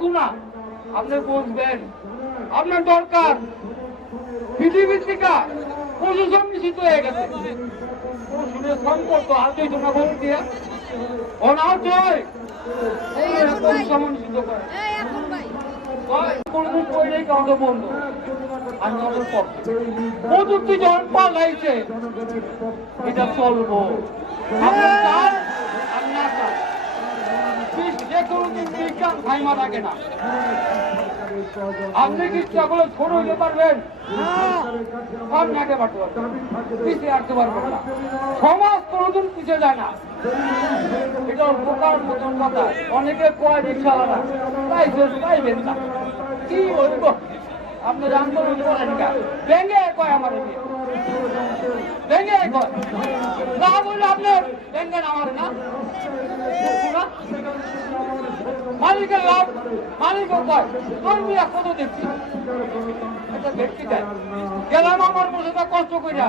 গুণা আপনি বুঝবেন। আপনার দরকার পৃথিবীর থেকে প্রশাসন নিশ্চিত হয়ে গেছে। পশুদের সম্পর্ক আজই তোমরা বলে দিয়ে অনাথ হয় নিশ্চিত করে কোনদিন কইলেই কাউকে বন্ধ। আমি আমাদের পক্ষে প্রযুক্তি যখন পাল্টাইছে এটা চলবো। আপনার চান আর না চান যে কোনোদিন বিজ্ঞান থাইমা থাকে না। আপনি কি ইচ্ছা করে ছোট হইতে পারবেন, সামনে আগে বাড়তে পারবেন, পিছিয়ে আসতে পারবেন না। সমাজ কোনোদিন পিছিয়ে যায় না। এটা বোকার মতন কথা। অনেকে কয় রিক্সাওয়ালা পাইবেন না, কি হইব আপনার আন্দোলন করেন না। ভেঙে কয় আমার ভেঙে কয় না বললে আপনার ভেঙ্গেন আমার না। মালিকের লাভ মালিকও কয় তোর মিয়া কত দেখছি। এটা ব্যক্তি গেলাম আমার বসে কষ্ট করিয়া